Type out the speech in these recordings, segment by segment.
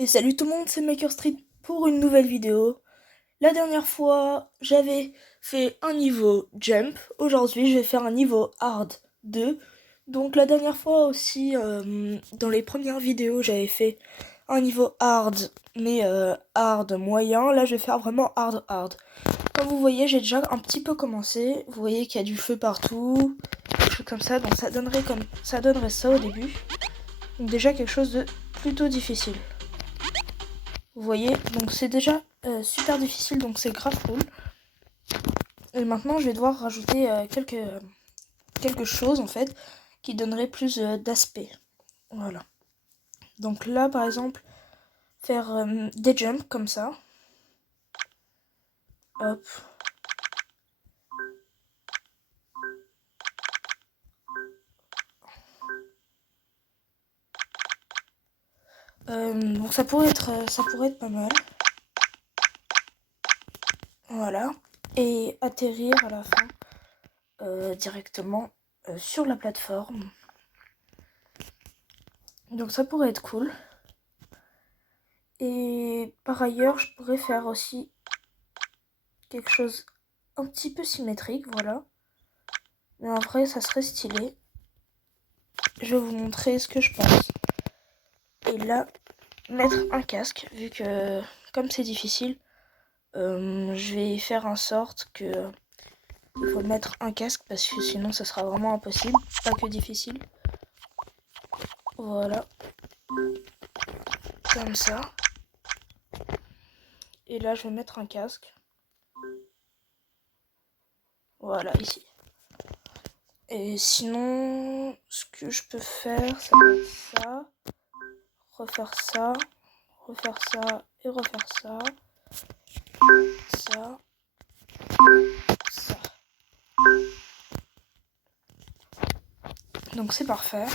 Et salut tout le monde, c'est Maker Street pour une nouvelle vidéo. La dernière fois, j'avais fait un niveau Jump. Aujourd'hui, je vais faire un niveau Hard 2. Donc la dernière fois aussi, dans les premières vidéos, j'avais fait un niveau Hard, mais Hard moyen. Là, je vais faire vraiment Hard. Comme vous voyez, j'ai déjà un petit peu commencé. Vous voyez qu'il y a du feu partout, des choses comme ça. Donc ça donnerait ça au début. Donc déjà quelque chose de plutôt difficile. Vous voyez, donc c'est déjà super difficile, donc c'est grave cool. Et maintenant, je vais devoir rajouter quelque chose, en fait, qui donnerait plus d'aspect. Voilà. Donc là, par exemple, faire des jumps comme ça. Hop. Donc ça pourrait être pas mal. Voilà. Et atterrir à la fin directement sur la plateforme. Donc ça pourrait être cool. Et par ailleurs, je pourrais faire aussi quelque chose un petit peu symétrique, voilà. Mais en vrai, ça serait stylé. Je vais vous montrer ce que je pense. Et là, mettre un casque, vu que comme c'est difficile, je vais faire en sorte que il faut mettre un casque parce que sinon ça sera vraiment impossible, pas que difficile. Voilà, comme ça. Et là, je vais mettre un casque. Voilà, ici. Et sinon, ce que je peux faire, ça va être ça, refaire ça, refaire ça et refaire ça, ça, ça. Donc c'est parfait.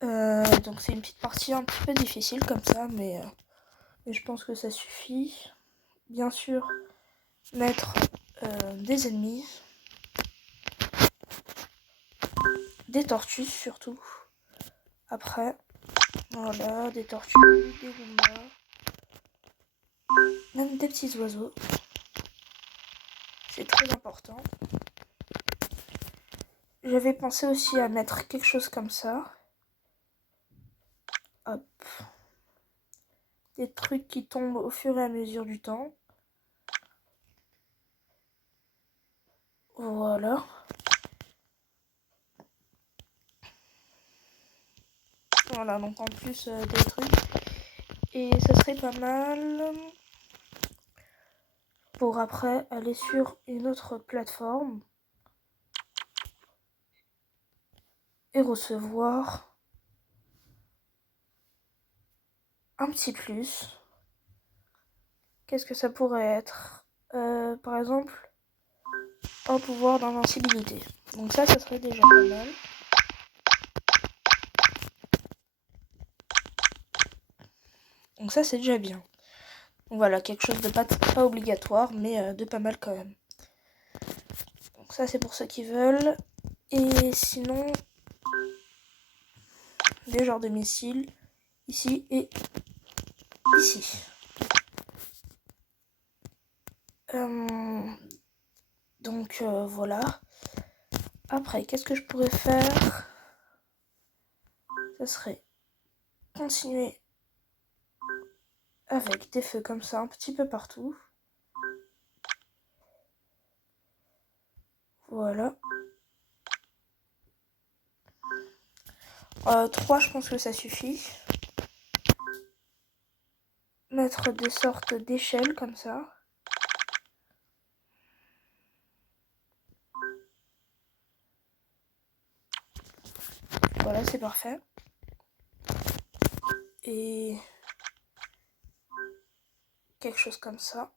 Donc c'est une petite partie un petit peu difficile comme ça, mais je pense que ça suffit. Bien sûr, mettre des ennemis, des tortues surtout. Après, voilà, des tortues, des goombas, même des petits oiseaux. C'est très important. J'avais pensé aussi à mettre quelque chose comme ça. Hop. Des trucs qui tombent au fur et à mesure du temps. Voilà. Voilà, donc en plus des trucs. Et ça serait pas mal pour après aller sur une autre plateforme et recevoir un petit plus. Qu'est-ce que ça pourrait être par exemple, un pouvoir d'invincibilité. Donc ça serait déjà pas mal. Donc ça, c'est déjà bien. Donc voilà, quelque chose de pas obligatoire, mais de pas mal quand même. Donc ça, c'est pour ceux qui veulent. Et sinon, des genres de missiles, ici et ici. Donc voilà. Après, qu'est-ce que je pourrais faire? Ça serait continuer avec des feux comme ça un petit peu partout. Voilà. 3, je pense que ça suffit. Mettre des sortes d'échelles comme ça. Voilà, c'est parfait. Et quelque chose comme ça.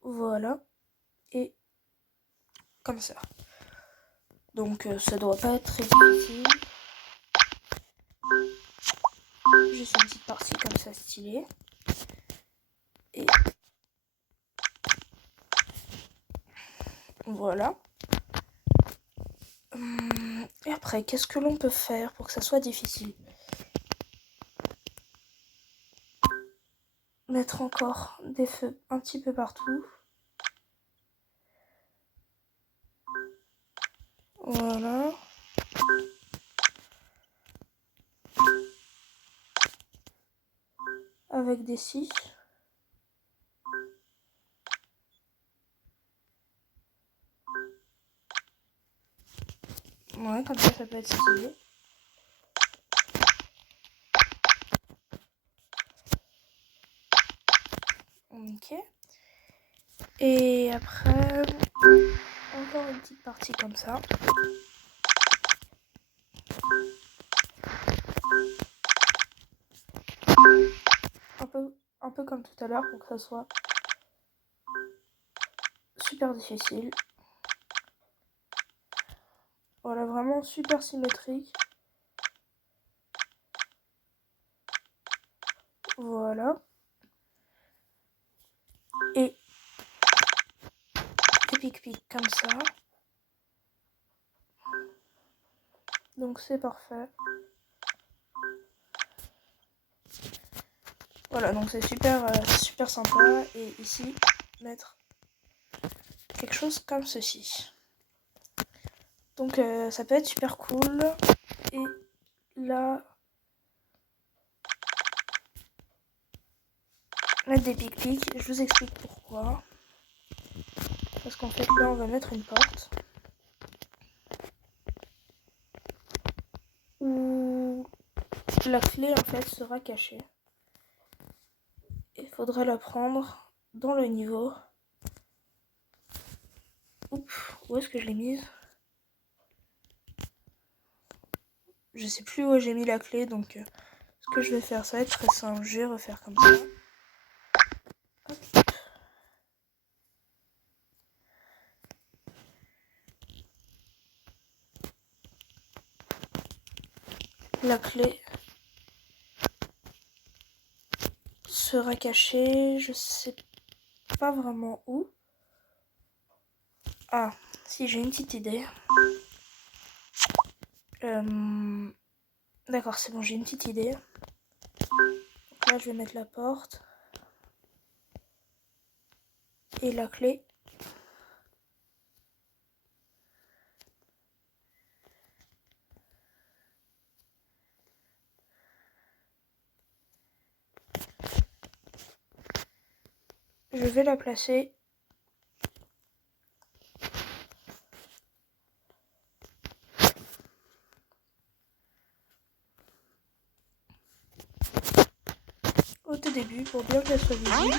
Voilà. Et comme ça. Donc ça doit pas être très difficile. Juste une petite partie comme ça stylée. Et voilà. Et après, qu'est-ce que l'on peut faire pour que ça soit difficile? Mettre encore des feux un petit peu partout. Voilà. Avec des scies. Ouais, comme ça peut être stylé. Ok. Et après, encore une petite partie comme ça. Un peu comme tout à l'heure pour que ça soit super difficile. Voilà, vraiment super symétrique. Voilà. Et des pic-pic comme ça. Donc c'est parfait. Voilà, donc c'est super sympa. Et ici, mettre quelque chose comme ceci. Donc ça peut être super cool. Et là, mettre des pic-pic. Je vous explique pourquoi. Parce qu'en fait là on va mettre une porte. Où la clé en fait sera cachée. Il faudra la prendre dans le niveau. Oups, où est-ce que je l'ai mise? Je sais plus où j'ai mis la clé, donc ce que je vais faire, ça va être très simple. Je vais refaire comme ça. Hop. La clé sera cachée, je sais pas vraiment où. Ah, si, j'ai une petite idée. D'accord, c'est bon, j'ai une petite idée. Donc là, je vais mettre la porte. Et la clé. Je vais la placer au tout début pour bien qu'elle soit visible.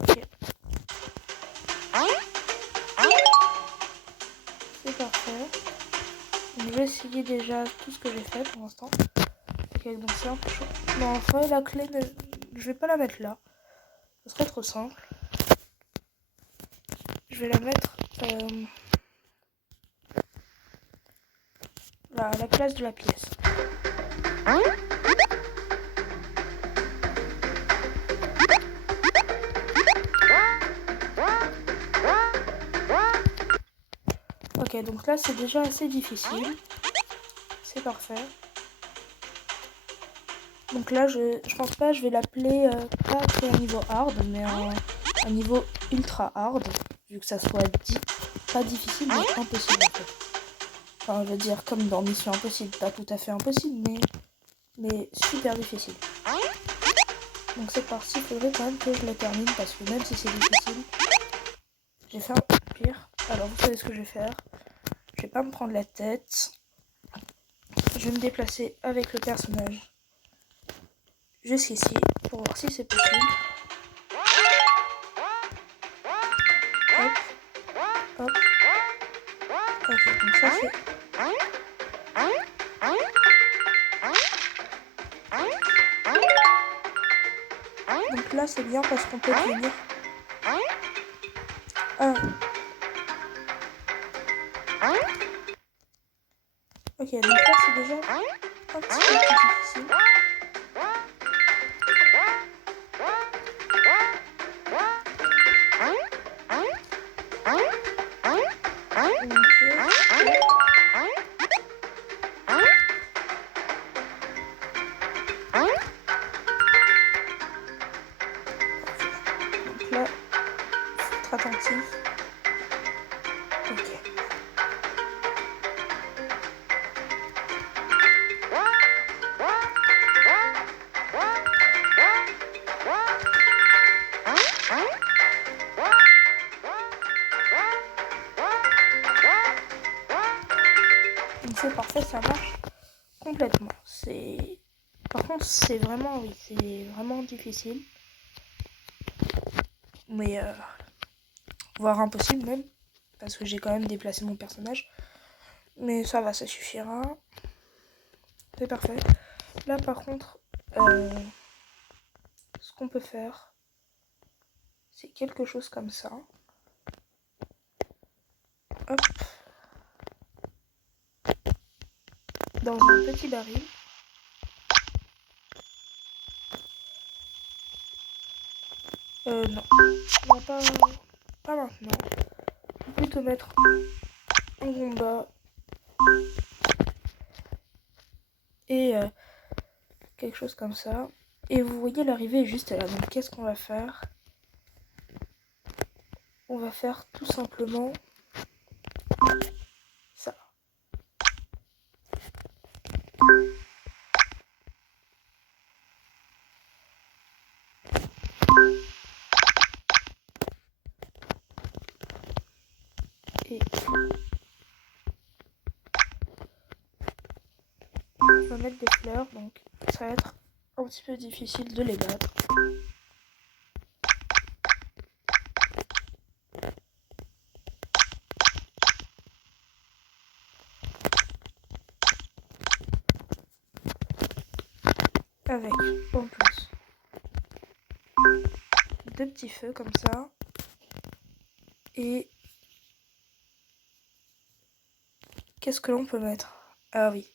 Ok. C'est parfait. Donc, je vais essayer déjà tout ce que j'ai fait pour l'instant. Ok, donc c'est un peu chaud. Non, enfin, la clé, je vais pas la mettre là. Ce serait trop simple. Je vais la mettre à la place de la pièce. Ok, donc là c'est déjà assez difficile. C'est parfait. Donc là je pense pas, je vais l'appeler pas un niveau hard, mais un niveau ultra hard. Vu que ça soit pas difficile, mais impossible en fait. Enfin, je veux dire comme dans Mission Impossible, pas tout à fait impossible, mais super difficile. Donc cette partie, il faudrait quand même que je la termine parce que même si c'est difficile, j'ai fait un pire. Alors vous savez ce que je vais faire. Je vais pas me prendre la tête. Je vais me déplacer avec le personnage jusqu'ici pour voir si c'est possible. Hop, hop. Ok, donc ça c'est... Donc là c'est bien parce qu'on peut tenir. Ok, donc là c'est déjà un petit peu plus difficile. être attentif. Ok. Donc c'est parfait, ça marche complètement. Par contre, c'est vraiment difficile. Mais voire impossible même. Parce que j'ai quand même déplacé mon personnage. Mais ça va, ça suffira. C'est parfait. Là par contre, ce qu'on peut faire, c'est quelque chose comme ça. Hop. Dans un petit baril. Non. Non, pas maintenant. On peut plutôt mettre un combat. Et quelque chose comme ça. Et vous voyez l'arrivée est juste là. Donc qu'est-ce qu'on va faire? On va faire tout simplement ça. Et on va mettre des fleurs, donc ça va être un petit peu difficile de les battre. Avec en plus deux petits feux comme ça. Et qu'est-ce que l'on peut mettre? Ah oui.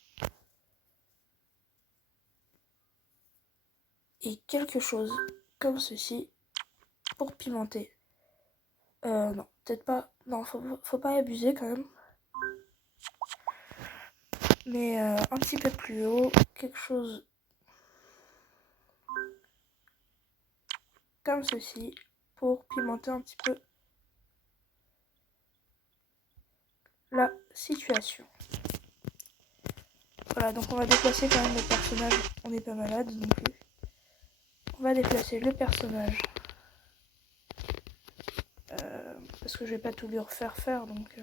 Et quelque chose comme ceci pour pimenter. Non, peut-être pas. Non, faut pas abuser quand même. Mais un petit peu plus haut, quelque chose comme ceci pour pimenter un petit peu la situation. Voilà, donc on va déplacer quand même le personnage. On n'est pas malade non plus. On va déplacer le personnage. Parce que je vais pas tout lui refaire faire, donc...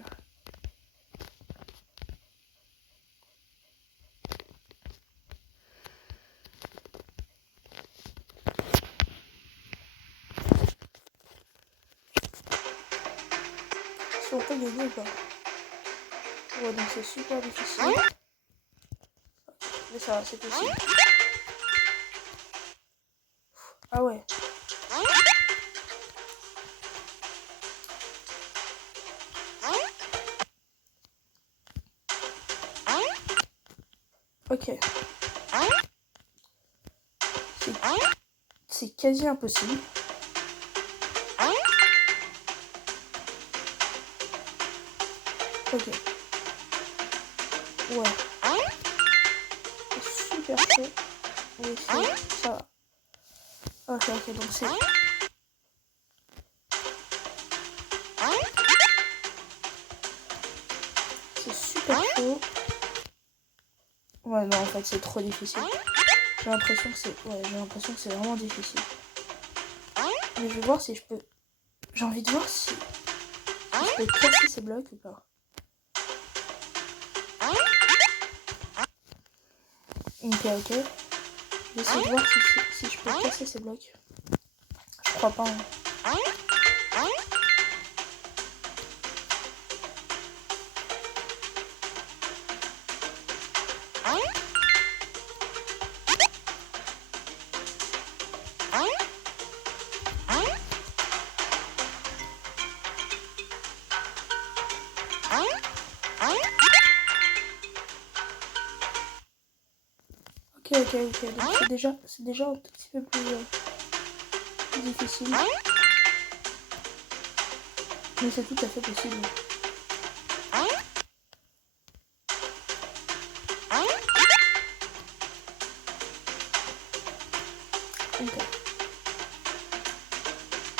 Si on peut gagner ou pas. Ouais, donc c'est super difficile. Mais ça va, c'est possible. Ah ouais. Ok. C'est quasi impossible. Ok. Ouais. C'est super chaud. Oui, ça va. Ok, ok, donc c'est... C'est super chaud. Ouais, non, en fait, c'est trop difficile. J'ai l'impression que c'est vraiment difficile. Mais je vais voir si je peux... J'ai envie de voir si je peux casser ces blocs ou pas. Ok, ok. Je vais essayer de voir si je peux casser ces blocs. Je crois pas. Hein. Ok. Donc c'est déjà un petit peu plus difficile. Mais c'est tout à fait possible. Ok.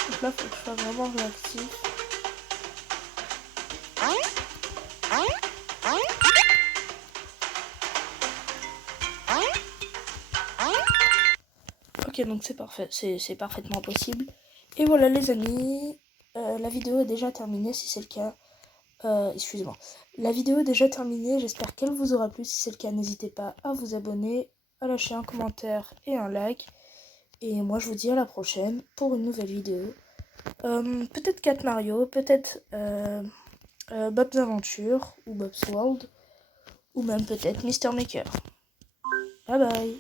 Donc là, faut que je sois vraiment réactif. Ok, donc c'est parfait, c'est parfaitement possible. Et voilà les amis, la vidéo est déjà terminée si c'est le cas. Excusez-moi. La vidéo est déjà terminée, j'espère qu'elle vous aura plu. Si c'est le cas, n'hésitez pas à vous abonner, à lâcher un commentaire et un like. Et moi je vous dis à la prochaine pour une nouvelle vidéo. Peut-être 4 Mario, peut-être Bob's Adventure ou Bob's World, ou même peut-être Mr. Maker. Bye bye.